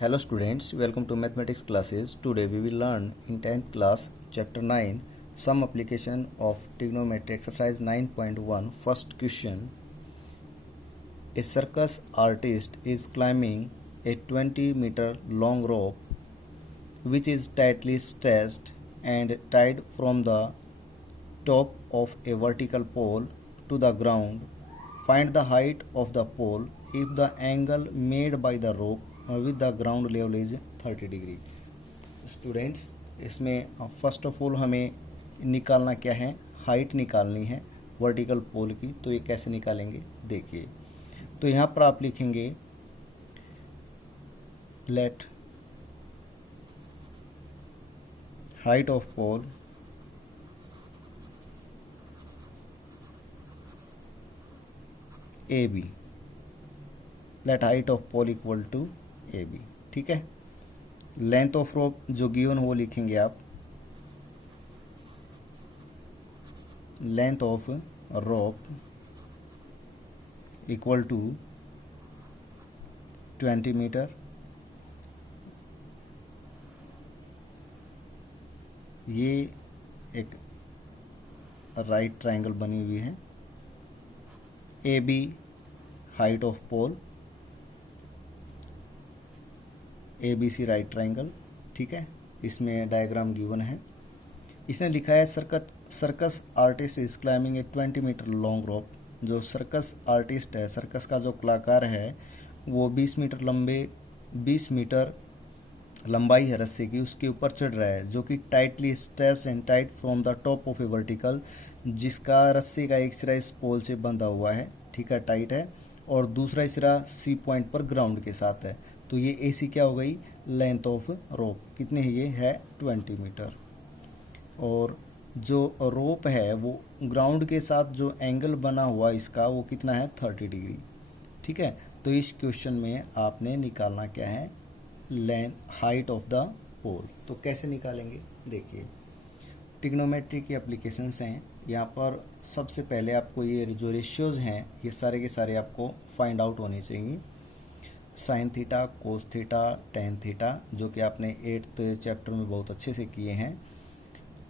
Hello students, welcome to mathematics classes. Today we will learn in 10th class chapter 9 some application of trigonometry exercise 9.1. First question. A circus artist is climbing a 20-meter long rope which is tightly stretched and tied from the top of a vertical pole to the ground. Find the height of the pole if the angle made by the rope with the ground level is 30 degree. Students, इसमें first of all हमें निकालना क्या है, height निकालनी है vertical पोल की. तो ये कैसे निकालेंगे देखिए. तो यहाँ पर आप लिखेंगे let height of pole A B. Let height of pole equal to A B. ठीक है. लेंथ ऑफ रोप जो गिवन हो वो लिखेंगे आप. Length of rope equal to 20 metre. ये एक राइट ट्रायंगल बनी हुई है. A B height of pole, A B C right triangle. ठीक है. इसमें डायग्राम गिवन है. इसने लिखा है circus artist is climbing a 20 metre long rope. जो सर्कस आर्टिस्ट है, सर्कस का जो कलाकार है, वो 20 मीटर लंबाई है रस्से की, उसके ऊपर चढ़ रहा है, जो कि tightly stretched and tight from the top of A vertical, जिसका रस्से का एक सिरा इस पोल से बंधा हुआ है. ठीक है, टाइट है, और दूसरा सिरा सी पॉइंट पर ग्राउंड के साथ है. तो ये ए सी क्या हो गई, लेंथ ऑफ रोप. कितने है, ये है 20 मीटर. और जो रोप है वो ग्राउंड के साथ जो एंगल बना हुआ इसका वो कितना है, 30 डिग्री. ठीक है. तो इस क्वेश्चन में आपने निकालना क्या है, लेंथ हाइट ऑफ द पोल. तो कैसे निकालेंगे देखिए. ट्रिग्नोमेट्री की एप्लीकेशंस हैं. यहाँ पर सबसे पहले आपको ये जो रेशियोज हैं ये सारे के सारे आपको फाइंड आउट होने चाहिए. Sine theta, cos theta, tan theta, जो कि आपने 8th चैप्टर में बहुत अच्छे से किए हैं.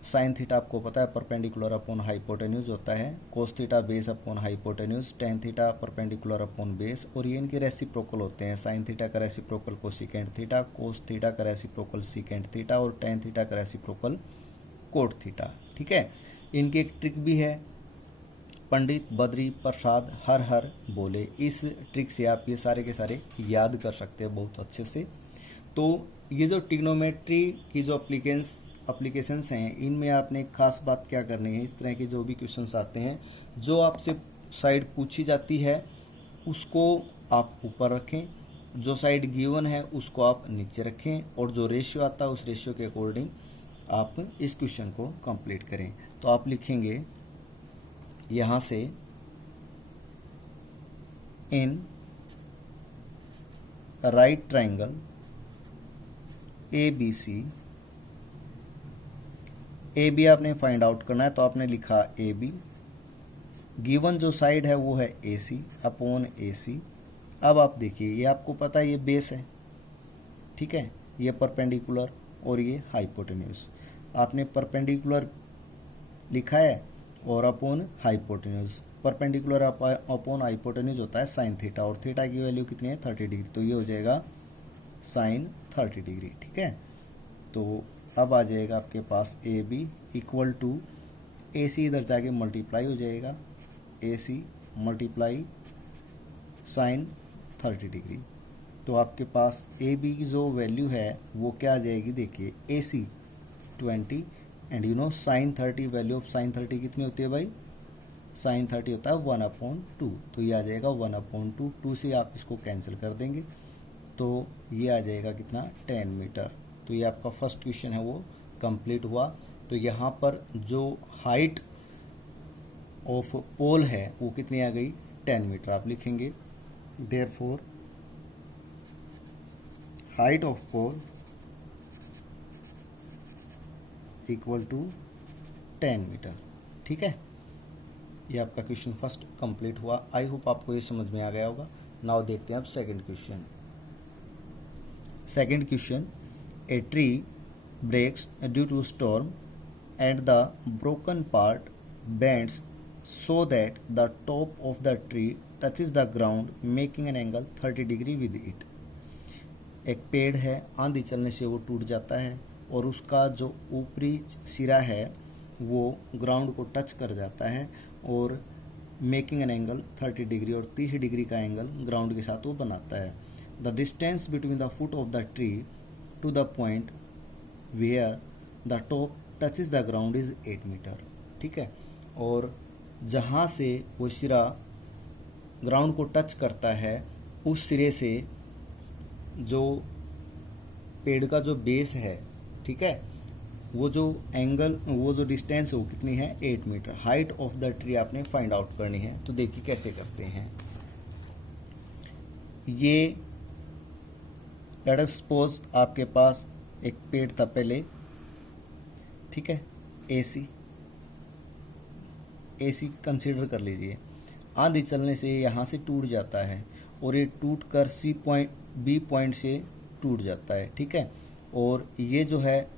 साइन थीटा आपको पता है परपेंडिकुलर अपॉन हाइपोटेन्यूज होता है. Cos theta base upon hypotenuse. Tan theta perpendicular upon base. और ये इनके रेसिप्रोकल होते हैं. साइन थीटा का reciprocal cosecant theta, cos theta का रेसिप्रोकल सीकेंट थीटा, और टेन थीटा का रेसिप्रोकल कोट थीटा. ठीक है. इनकी एक ट्रिक भी है, पंडित बद्री प्रसाद हर हर बोले. इस ट्रिक से आप ये सारे के सारे याद कर सकते हैं बहुत अच्छे से. तो ये जो ट्रिग्नोमेट्री की जो एप्लीकेशंस हैं, इनमें आपने एक खास बात क्या करनी है, इस तरह के जो भी क्वेश्चंस आते हैं, जो आपसे साइड पूछी जाती है उसको आप ऊपर रखें, जो साइड गिवन है उसको आप नीचे रखें, और जो रेशियो आता है उस रेशियो के अकॉर्डिंग आप इस क्वेश्चन को कंप्लीट करें. तो आप लिखेंगे यहाँ से in right triangle A B C. A B आपने फाइंड आउट करना है, तो आपने लिखा ए बी. गिवन जो साइड है वो है ए सी अपॉन ए सी. अब आप देखिए, ये आपको पता है ये बेस है. ठीक है. ये परपेंडिकुलर और ये हाइपोटेन्यूज. आपने परपेंडिकुलर लिखा है और upon hypotenuse. Perpendicular upon hypotenuse होता है साइन थीटा, और थीटा की वैल्यू कितनी है, 30 डिग्री. तो ये हो जाएगा साइन 30 डिग्री. ठीक है. तो अब आ जाएगा आपके पास ए बी इक्वल टू ए सी, इधर जाके मल्टीप्लाई हो जाएगा, ए सी मल्टीप्लाई साइन 30 डिग्री. तो आपके पास ए बी की जो वैल्यू है वो क्या आ जाएगी, देखिए A C 20 and you know sine 30. Value of sine 30 कितनी होती है भाई, साइन 30 होता है 1/2. तो ये आ जाएगा 1/2. 2 से आप इसको कैंसिल कर देंगे, तो ये आ जाएगा कितना, 10 मीटर. तो ये आपका फर्स्ट क्वेश्चन है वो कंप्लीट हुआ. तो यहाँ पर जो हाइट ऑफ पोल है वो कितनी आ गई, 10 मीटर. आप लिखेंगे therefore height of pole equal to 10 metre. ठीक है. ये आपका क्वेश्चन फर्स्ट कंप्लीट हुआ. आई होप आपको ये समझ में आ गया होगा. नाउ देखते हैं अब second question. Second question, a tree breaks due to storm and the broken part bends so that the top of the tree touches the ground making an angle 30 degree with it. एक पेड़ है, आंधी चलने से वो टूट जाता है और उसका जो ऊपरी सिरा है वो ग्राउंड को टच कर जाता है और मेकिंग एन एंगल 30 डिग्री और 30 डिग्री का एंगल ग्राउंड के साथ वो बनाता है. The distance between the foot of the tree to the point where the top touches the ground is 8 metre. ठीक है, और जहाँ से वो सिरा ग्राउंड को टच करता है उस सिरे से जो पेड़ का जो बेस है, ठीक है, वो जो एंगल, वो जो डिस्टेंस है वो कितनी है 8 metre. Height of the tree आपने फाइंड आउट करनी है. तो देखिए कैसे करते हैं. ये लेट अस सपोज आपके पास एक पेड़ था पहले, ठीक है, एसी कंसीडर कर लीजिए. आंधी चलने से यहाँ से टूट जाता है और ये टूट कर बी पॉइंट से टूट जाता है. ठीक है, और ये जो है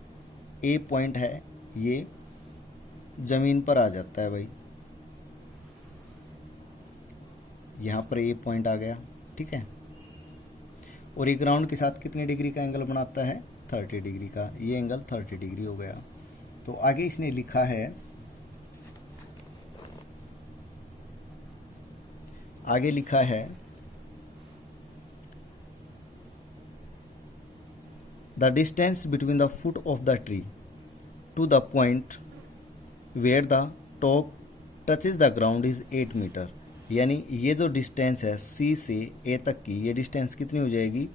ए पॉइंट है ये जमीन पर आ जाता है भाई, यहाँ पर ए पॉइंट आ गया. ठीक है, और ये ग्राउंड के साथ कितने डिग्री का एंगल बनाता है 30 डिग्री का. ये एंगल 30 डिग्री हो गया. तो आगे इसने लिखा है, आगे लिखा है the distance between the foot of the tree to the point where the top touches the ground is 8 metre. यानी ये जो डिस्टेंस है सी से ए तक की, ये डिस्टेंस कितनी हो जाएगी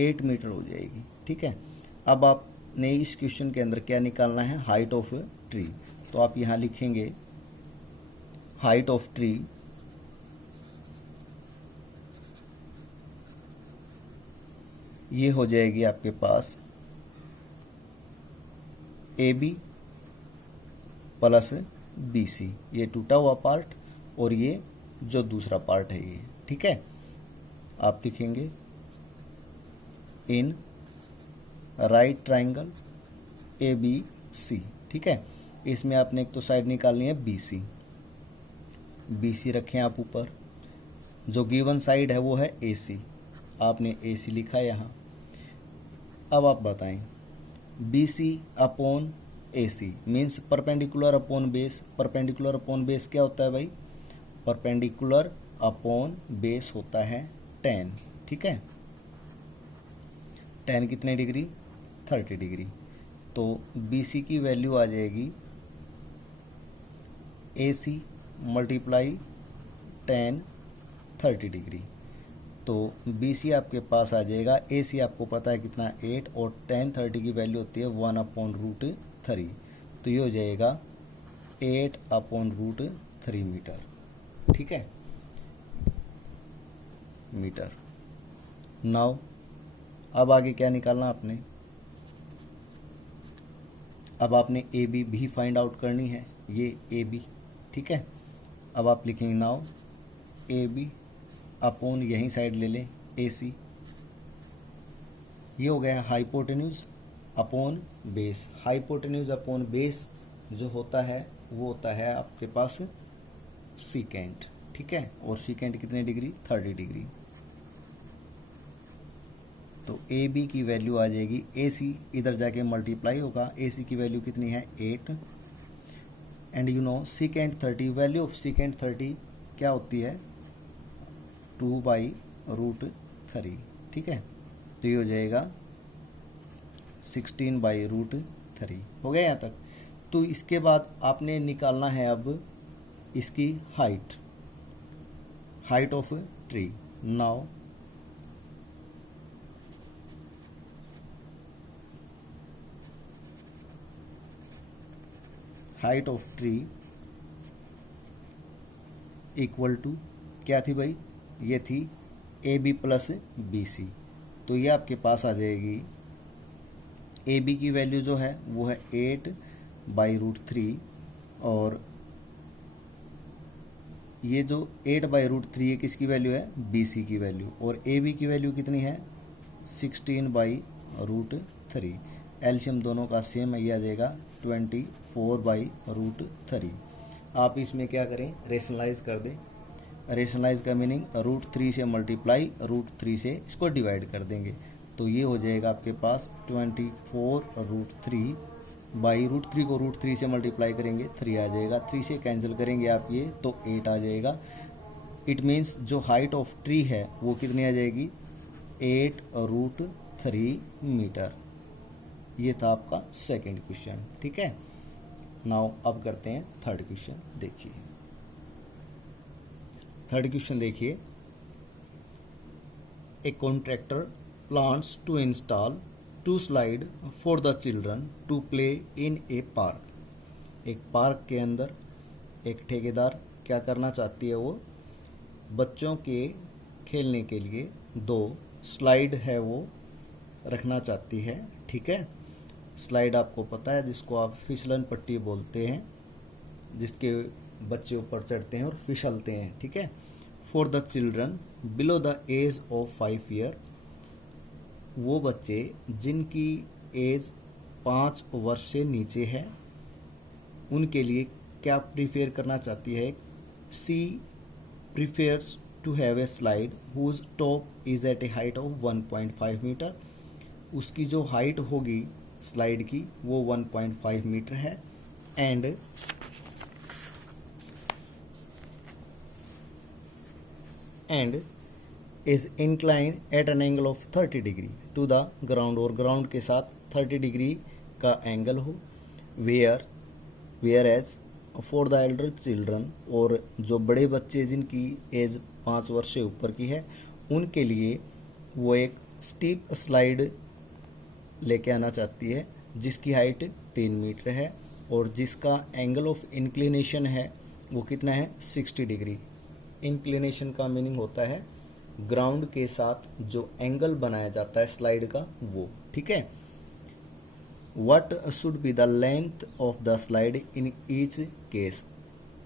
8 मीटर हो जाएगी. ठीक है, अब आपने इस क्वेश्चन के अंदर क्या निकालना है, हाइट ऑफ ट्री. तो आप यहाँ लिखेंगे हाइट ऑफ ट्री ये हो जाएगी आपके पास A B plus B C, ये टूटा हुआ पार्ट और ये जो दूसरा पार्ट है ये. ठीक है, आप लिखेंगे in right triangle A B C. ठीक है, इसमें आपने एक तो साइड निकालनी है बी सी रखें आप ऊपर. जो गिवन साइड है वो है ए सी, आपने ए सी लिखा है यहाँ. अब आप बताएं B C upon A C means perpendicular upon base. Perpendicular upon base क्या होता है भाई, परपेंडिकुलर अपॉन बेस होता है 10. ठीक है, 10 कितने डिग्री 30 डिग्री. तो बी सी की वैल्यू आ जाएगी ए सी मल्टीप्लाई 10 30 डिग्री. तो बी सी आपके पास आ जाएगा, ए सी आपको पता है कितना 8 और 10 30 की वैल्यू होती है 1/√3. तो ये हो जाएगा 8/√3 मीटर. ठीक है, मीटर. नाउ अब आगे क्या निकालना आपने, अब आपने ए बी भी फाइंड आउट करनी है, ये ए बी. ठीक है, अब आप लिखेंगे नाउ ए बी अपॉन यहीं साइड ले लें ए सी. ये हो गया hypotenuse upon base. Hypotenuse upon base जो होता है वो होता है आपके पास सीकेंट. ठीक है, और सीकेंट कितने डिग्री 30 डिग्री. तो ए बी की वैल्यू आ जाएगी, ए सी इधर जाके मल्टीप्लाई होगा, ए सी की वैल्यू कितनी है 8 and you no secant 30. Value of secant 30 क्या होती है 2/√3. ठीक है, तो ये हो जाएगा 16/√3. हो गया यहाँ तक. तो इसके बाद आपने निकालना है अब इसकी height of tree. Now height of tree equal to क्या थी भाई, ये थी A B plus B C. तो ये आपके पास आ जाएगी, ए बी की वैल्यू जो है वो है 8/√3 और ये जो 8/√3 है किसकी वैल्यू है बी सी की वैल्यू, और ए बी की वैल्यू कितनी है 16/√3। एलसीएम दोनों का सेम है, ये आ जाएगा 24/√3। आप इसमें क्या करें, रेशनलाइज कर दें। रेशनलाइज का मीनिंग √3 से मल्टीप्लाई √3 से इसको डिवाइड कर देंगे, तो ये हो जाएगा आपके पास 24√3 बाई √3 को √3 से मल्टीप्लाई करेंगे 3 आ जाएगा, 3 से कैंसिल करेंगे आप ये तो 8 आ जाएगा। इट मीन्स जो हाइट ऑफ ट्री है वो कितनी आ जाएगी, 8√3 मीटर। ये था आपका सेकंड क्वेश्चन, ठीक है। नाउ अब करते हैं थर्ड क्वेश्चन। देखिए थर्ड क्वेश्चन देखिए, a contractor plans to install 2 slide for the children to play in a park. एक पार्क के अंदर एक ठेकेदार क्या करना चाहती है, वो बच्चों के खेलने के लिए 2 स्लाइड है वो रखना चाहती है, ठीक है। स्लाइड आपको पता है जिसको आप फिसलन पट्टी बोलते हैं, जिसके बच्चे ऊपर चढ़ते हैं और फिसलते हैं, ठीक है। For the children below the age of 5 year, वो बच्चे जिनकी एज 5 वर्ष से नीचे है उनके लिए क्या प्रीफेयर करना चाहती है। She prefers to have a slide whose top is at a height of 1.5 metre. उसकी जो हाइट होगी स्लाइड की वो 1.5 मीटर है, and is incline at an angle of 30 degree to the ground, और ग्राउंड के साथ 30 डिग्री का एंगल हो। Whereas for the elder children, और जो बड़े बच्चे जिनकी एज 5 वर्ष से ऊपर की है उनके लिए वो एक स्टीप स्लाइड लेके आना चाहती है जिसकी हाइट 3 मीटर है और जिसका एंगल ऑफ इंक्लिनेशन है वो कितना है, 60 डिग्री। इंक्लिनेशन का मीनिंग होता है ग्राउंड के साथ जो एंगल बनाया जाता है स्लाइड का वो, ठीक है। What should be the length of the slide in each case,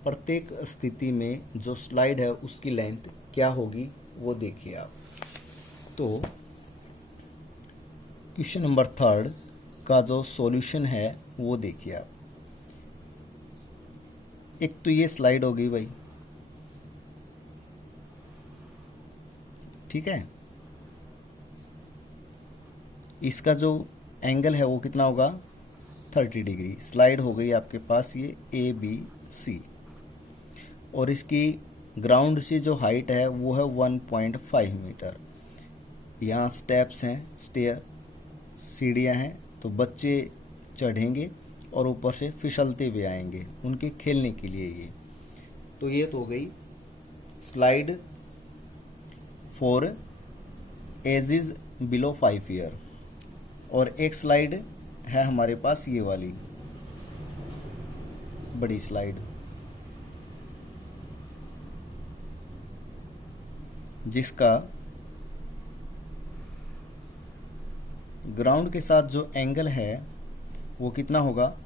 प्रत्येक स्थिति में जो स्लाइड है उसकी लेंथ क्या होगी वो देखिए आप। तो क्वेश्चन नंबर 3 का जो सॉल्यूशन है वो देखिए आप। एक तो ये स्लाइड हो गई भाई, ठीक है। इसका जो एंगल है वो कितना होगा, 30 डिग्री। स्लाइड हो गई आपके पास ये ABC, और इसकी ग्राउंड से जो हाइट है वो है 1.5 मीटर। यहाँ स्टेप्स हैं, स्टेयर सीढ़ियाँ हैं, तो बच्चे चढ़ेंगे और ऊपर से फिसलते हुए आएंगे उनके खेलने के लिए ये। तो ये तो हो गई slide for ages below 5 year. और एक स्लाइड है हमारे पास ये वाली बड़ी स्लाइड, जिसका ग्राउंड के साथ जो एंगल है वो कितना होगा,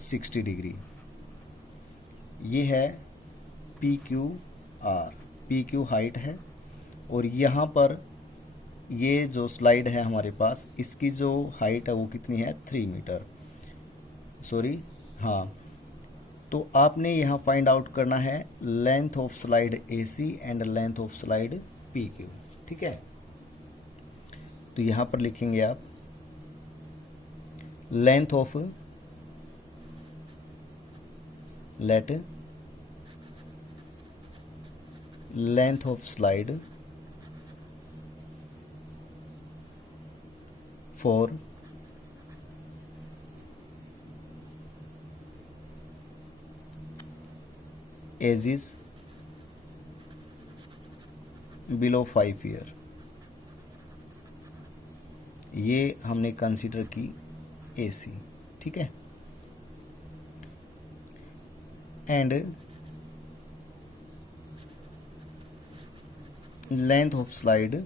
60 डिग्री। ये है PQR, PQ हाइट है, और यहाँ पर ये जो स्लाइड है हमारे पास इसकी जो हाइट है वो कितनी है, 3 मीटर, सॉरी हाँ। तो आपने यहाँ फाइंड आउट करना है length of slide AC and length of slide PQ, ठीक है। तो यहाँ पर लिखेंगे आप length of, length of slide for ages below 5 year. ये हमने कंसीडर की AC, ठीक है। And length of slide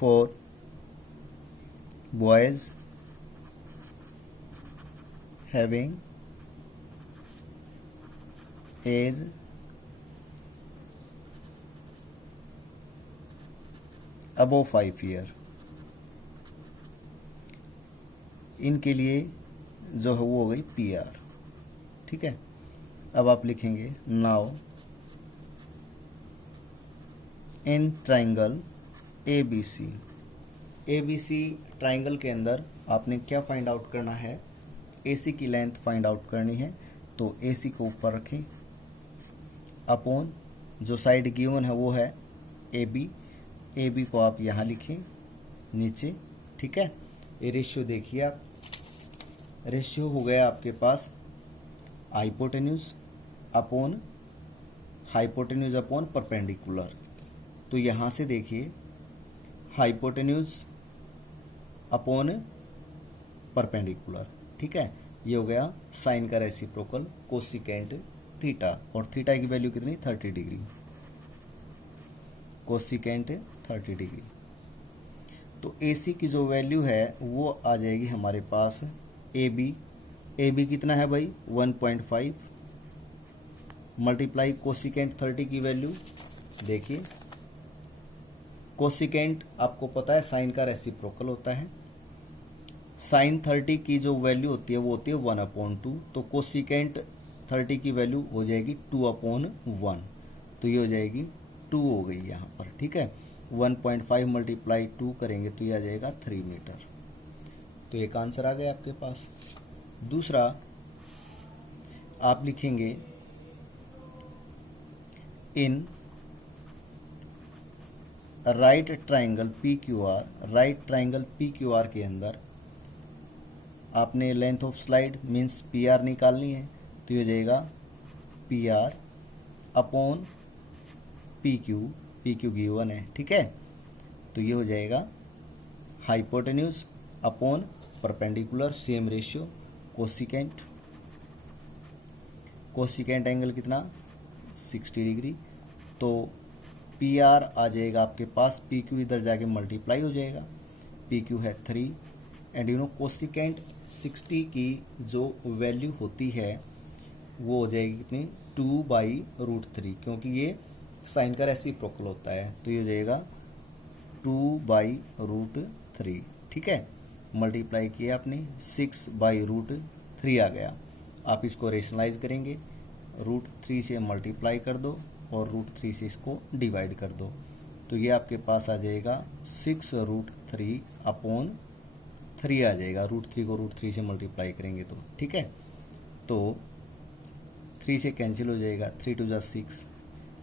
for boys having age above 5 year, इनके लिए जो है वो हो गई PR। ठीक है, अब आप लिखेंगे now in triangle ABC, ABC triangle के अंदर आपने क्या फाइंड आउट करना है, AC की लेंथ फाइंड आउट करनी है। तो AC को ऊपर रखें, अपॉन जो साइड गिवन है वो है AB, AB को आप यहाँ लिखें नीचे। ठीक है, ये रेशियो देखिए आप, रेशियो हो गया आपके पास hypotenuse upon hypotenuse upon perpendicular. तो यहाँ से देखिए हाइपोटेन्यूज अपॉन परपेंडिकुलर। ठीक है, ये हो गया साइन का रेसिप्रोकल कोसिकेंट थीटा, और थीटा की वैल्यू कितनी 30 डिग्री, कोसिकेंट 30 डिग्री। तो AC की जो वैल्यू है वो आ जाएगी हमारे पास AB कितना है भाई 1.5 मल्टीप्लाई कोसिकेंट 30 की वैल्यू देखिए, कोसिकेंट आपको पता है साइन का रेसिप्रोकल होता है, साइन 30 की जो वैल्यू होती है वो होती है 1/2, तो कोसिकेंट 30 की वैल्यू हो जाएगी 2/1, तो ये हो जाएगी 2 हो गई यहाँ पर। ठीक है, 1.5 मल्टीप्लाई 2 करेंगे तो ये आ जाएगा 3 मीटर। तो एक आंसर आ गया आपके पास। दूसरा आप लिखेंगे in right triangle PQR, right triangle PQR के अंदर आपने length of slide means PR निकालनी है, तो ये हो जाएगा PR अपॉन PQ गिवन है। ठीक है, तो ये हो जाएगा hypotenuse upon perpendicular, same ratio, cosecant angle कितना 60 डिग्री। तो PR आ जाएगा आपके पास, PQ इधर जाके मल्टीप्लाई हो जाएगा, PQ है 3 एंड कोसिकेंट 60 की जो वैल्यू होती है वो हो जाएगी कितनी 2/√3, क्योंकि ये साइन का रेसिप्रोकल होता है, तो ये हो जाएगा 2/√3। ठीक है, मल्टीप्लाई किया आपने 6/√3 आ गया। आप इसको रेशनलाइज करेंगे, √3 से मल्टीप्लाई कर दो और √3 से इसको डिवाइड कर दो, तो ये आपके पास आ जाएगा 6√3 अपॉन 3 आ जाएगा, √3 को √3 से मल्टीप्लाई करेंगे तो। ठीक है, तो 3 से कैंसिल हो जाएगा, 3 2 जा 6।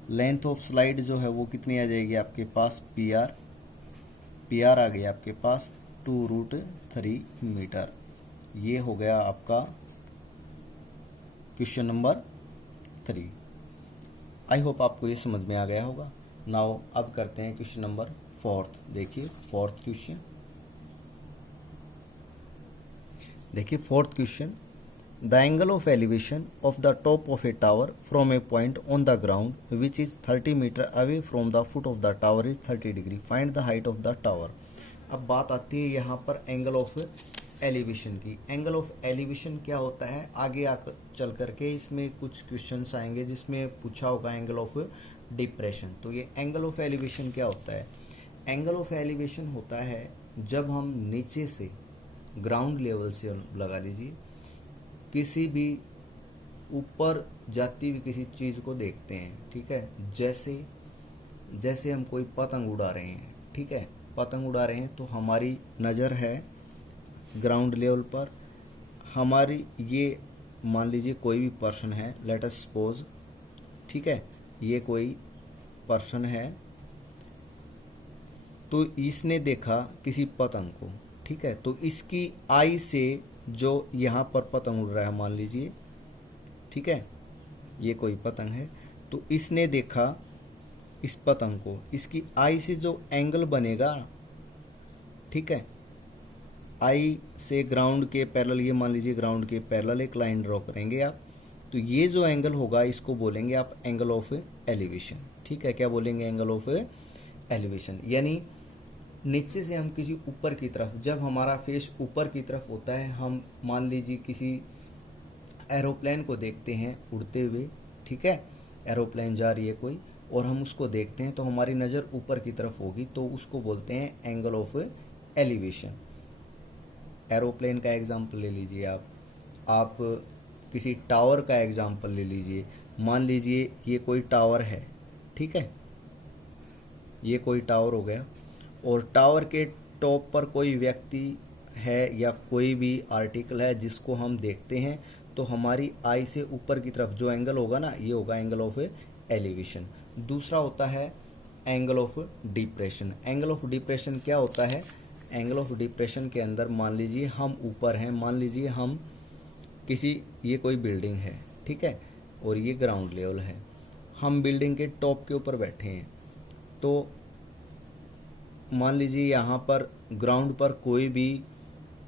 लेंथ ऑफ स्लाइड जो है वो कितनी आ जाएगी आपके पास PR आ गई आपके पास 2√3 मीटर। ये हो गया आपका क्वेश्चन नंबर 3। आई होप आपको ये समझ में आ गया होगा। नाउ अब करते हैं क्वेश्चन नंबर 4। देखिए 4th क्वेश्चन, देखिए 4th question, the angle of elevation of the top of a tower from a point on the ground which is 30 metre away from the foot of the tower is 30 degree, find the height of the tower. अब बात आती है यहाँ पर angle of elevation की। Angle of elevation क्या होता है, आगे आकर चल करके इसमें कुछ क्वेश्चंस आएंगे जिसमें पूछा होगा एंगल ऑफ डिप्रेशन। तो ये एंगल ऑफ एलिवेशन क्या होता है, एंगल ऑफ एलिवेशन होता है जब हम नीचे से ग्राउंड लेवल से लगा लीजिए किसी भी ऊपर जाती हुई किसी चीज़ को देखते हैं। ठीक है, जैसे हम कोई पतंग उड़ा रहे हैं, ठीक है, पतंग उड़ा रहे हैं तो हमारी नज़र है ग्राउंड लेवल पर, हमारी ये मान लीजिए कोई भी पर्सन है, लेट अस सपोज, ठीक है, ये कोई पर्सन है तो इसने देखा किसी पतंग को, ठीक है, तो इसकी आई से जो यहाँ पर पतंग उड़ रहा है मान लीजिए, ठीक है, ये कोई पतंग है तो इसने देखा इस पतंग को, इसकी आई से जो एंगल बनेगा, ठीक है, आई से ग्राउंड के पैरेलल, ये मान लीजिए ग्राउंड के पैरेलल एक लाइन ड्रॉ करेंगे आप, तो ये जो एंगल होगा इसको बोलेंगे आप एंगल ऑफ एलिवेशन। ठीक है, क्या बोलेंगे, एंगल ऑफ एलिवेशन। यानी नीचे से हम किसी ऊपर की तरफ, जब हमारा फेस ऊपर की तरफ होता है, हम मान लीजिए किसी एरोप्लेन को देखते हैं उड़ते हुए, ठीक है, एरोप्लेन जा रही है कोई और हम उसको देखते हैं तो हमारी नज़र ऊपर की तरफ होगी, तो उसको बोलते हैं एंगल ऑफ एलिवेशन। एरोप्लेन का एग्जांपल ले लीजिए आप किसी टावर का एग्जांपल ले लीजिए। मान लीजिए ये कोई टावर है, ठीक है, ये कोई टावर हो गया और टावर के टॉप पर कोई व्यक्ति है या कोई भी आर्टिकल है जिसको हम देखते हैं, तो हमारी आई से ऊपर की तरफ जो एंगल होगा ना, ये होगा एंगल ऑफ एलिवेशन। दूसरा होता है angle of depression. Angle of depression क्या होता है? एंगल ऑफ डिप्रेशन के अंदर मान लीजिए हम ऊपर हैं, मान लीजिए हम किसी, ये कोई बिल्डिंग है, ठीक है, और ये ग्राउंड लेवल है, हम बिल्डिंग के टॉप के ऊपर बैठे हैं, तो मान लीजिए यहाँ पर ग्राउंड पर कोई भी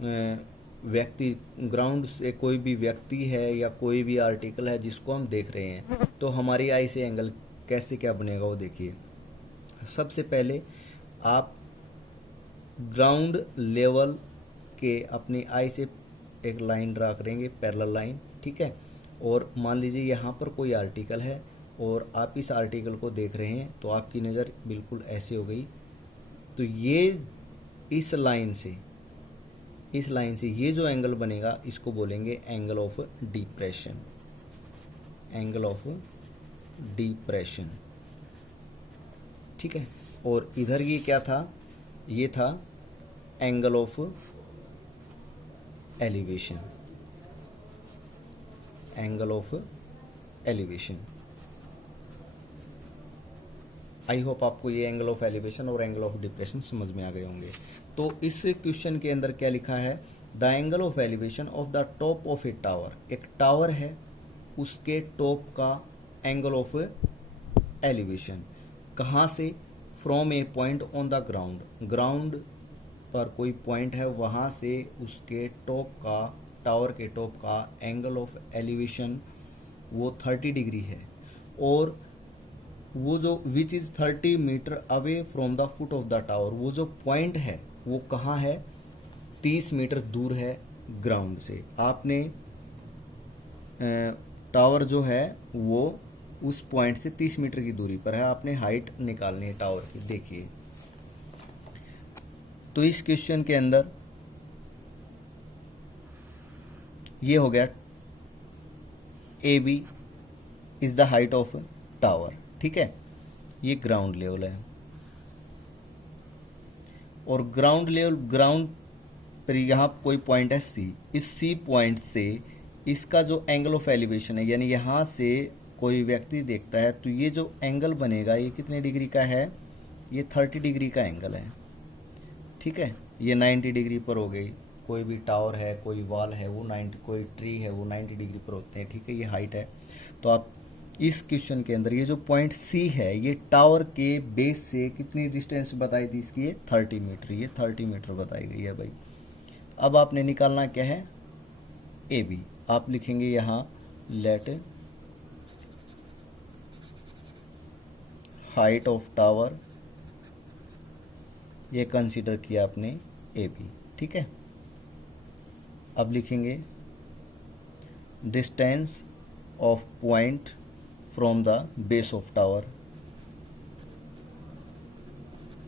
व्यक्ति, ग्राउंड से कोई भी व्यक्ति है या कोई भी आर्टिकल है जिसको हम देख रहे हैं, तो हमारी आई से एंगल कैसे क्या बनेगा वो देखिए। सबसे पहले आप ग्राउंड लेवल के अपनी आई से एक लाइन ड्रा करेंगे, पैरेलल लाइन, ठीक है, और मान लीजिए यहाँ पर कोई आर्टिकल है और आप इस आर्टिकल को देख रहे हैं, तो आपकी नज़र बिल्कुल ऐसे हो गई, तो ये इस लाइन से ये जो एंगल बनेगा इसको बोलेंगे angle of depression, angle of depression, ठीक है। और इधर ये क्या था? ये था angle of elevation, angle of elevation. I hope आपको ये एंगल ऑफ एलिवेशन और एंगल ऑफ डिप्रेशन समझ में आ गए होंगे। तो इस क्वेश्चन के अंदर क्या लिखा है? The angle of elevation of the top of a tower. एक टावर है, उसके टॉप का एंगल ऑफ एलिवेशन कहाँ से? From a point on the ground, ground पर कोई पॉइंट है, वहाँ से उसके टॉप का, टावर के टॉप का एंगल ऑफ एलिवेशन वो 30 डिग्री है, और वो जो which is 30 metre away from the foot of the tower, वो जो पॉइंट है वो कहाँ है? 30 मीटर दूर है ग्राउंड से। आपने टावर जो है वो उस पॉइंट से 30 मीटर की दूरी पर है, आपने हाइट निकालनी है टावर की। देखिए, तो इस क्वेश्चन के अंदर ये हो गया A B is the height of tower, ठीक है, ये ग्राउंड लेवल है, और ग्राउंड लेवल, ग्राउंड पर यहाँ कोई पॉइंट है सी, इस सी पॉइंट से इसका जो एंगल ऑफ एलिवेशन है, यानी यहाँ से कोई व्यक्ति देखता है, तो ये जो एंगल बनेगा ये कितने डिग्री का है? ये 30 डिग्री का एंगल है, ठीक है। ये 90 डिग्री पर हो गई, कोई भी टावर है, कोई वॉल है वो 90, कोई ट्री है वो 90 डिग्री पर होते हैं, ठीक है, ये हाइट है। तो आप इस क्वेश्चन के अंदर ये जो पॉइंट सी है, ये टावर के बेस से कितनी डिस्टेंस बताई थी इसकी? ये 30 मीटर, ये 30 मीटर बताई गई है भाई। अब आपने निकालना क्या है? A B. आप लिखेंगे यहाँ लेट हाइट ऑफ टावर, ये कंसीडर किया आपने ए बी, ठीक है। अब लिखेंगे distance of point from the base of tower,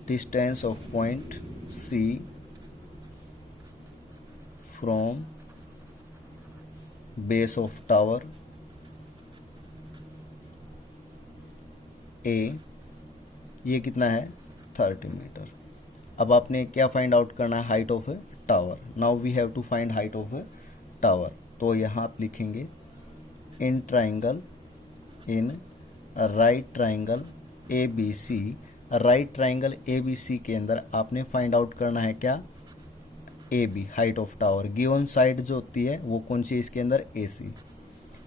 distance of point C from base of tower A, ये कितना है? 30 मीटर। अब आपने क्या फाइंड आउट करना है? Height of tower. Now we have to find height of tower. तो यहाँ आप लिखेंगे in triangle, in right triangle A B C, right triangle A B C के अंदर आपने फाइंड आउट करना है क्या? A B, height of tower. Given side जो होती है वो कौन सी है इसके अंदर? ए सी।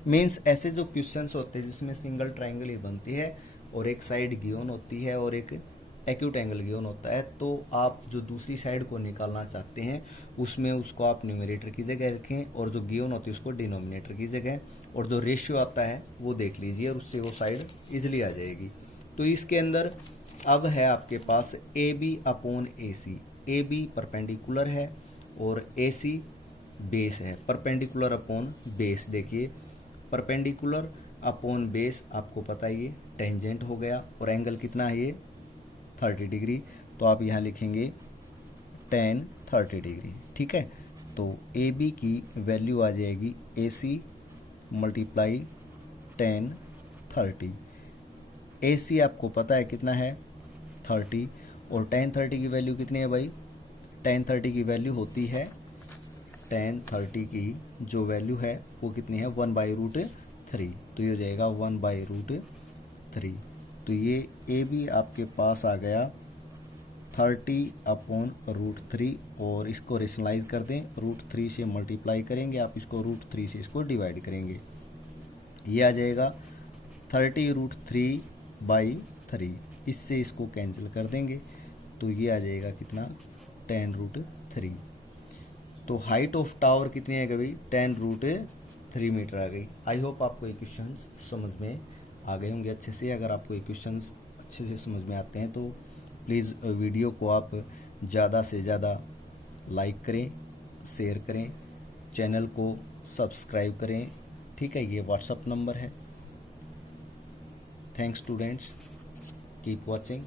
मीन्स ऐसे जो क्वेश्चंस होते हैं जिसमें सिंगल ट्राइंगल ही बनती है और एक साइड गिवन होती है और एक एक्यूट एंगल गिवन होता है, तो आप जो दूसरी साइड को निकालना चाहते हैं उसमें उसको आप न्यूमरेटर की जगह रखें और जो गिवन होती है उसको डिनोमिनेटर की जगह, और जो रेशियो आता है वो देख लीजिए और उससे वो साइड इजीली आ जाएगी। तो इसके अंदर अब है आपके पास A B upon A C. A B perpendicular है और ए सी बेस है, परपेंडिकुलर अपॉन बेस। देखिए परपेंडिकुलर अपॉन बेस आपको पता है ये टेंजेंट हो गया, और एंगल कितना है ये 30 डिग्री। तो आप यहाँ लिखेंगे tan 30 डिग्री, ठीक है। तो ए बी की वैल्यू आ जाएगी ए सी मल्टीप्लाई tan 30। ए सी आपको पता है कितना है 30, और tan 30 की वैल्यू कितनी है भाई, tan 30 की वैल्यू होती है, tan 30 की जो वैल्यू है वो कितनी है 1/√3। तो ये हो जाएगा 1/√3। तो ये ए बी आपके पास आ गया 30/√3, और इसको रेशनलाइज कर दें, √3 से मल्टीप्लाई करेंगे आप इसको, √3 से इसको डिवाइड करेंगे, ये आ जाएगा 30√3/3। इससे इसको कैंसिल कर देंगे तो ये आ जाएगा कितना tan√3। तो हाइट ऑफ टावर कितनी है भाई tan√3 मीटर आ गई। आई होप आपको ये क्वेश्चन समझ में आ गए होंगे अच्छे से। अगर आपको ये क्वेश्चन अच्छे से समझ में आते हैं तो प्लीज़ वीडियो को आप ज़्यादा से ज़्यादा लाइक करें, शेयर करें, चैनल को सब्सक्राइब करें, ठीक है। ये व्हाट्सअप नंबर है। Thanks students, keep watching.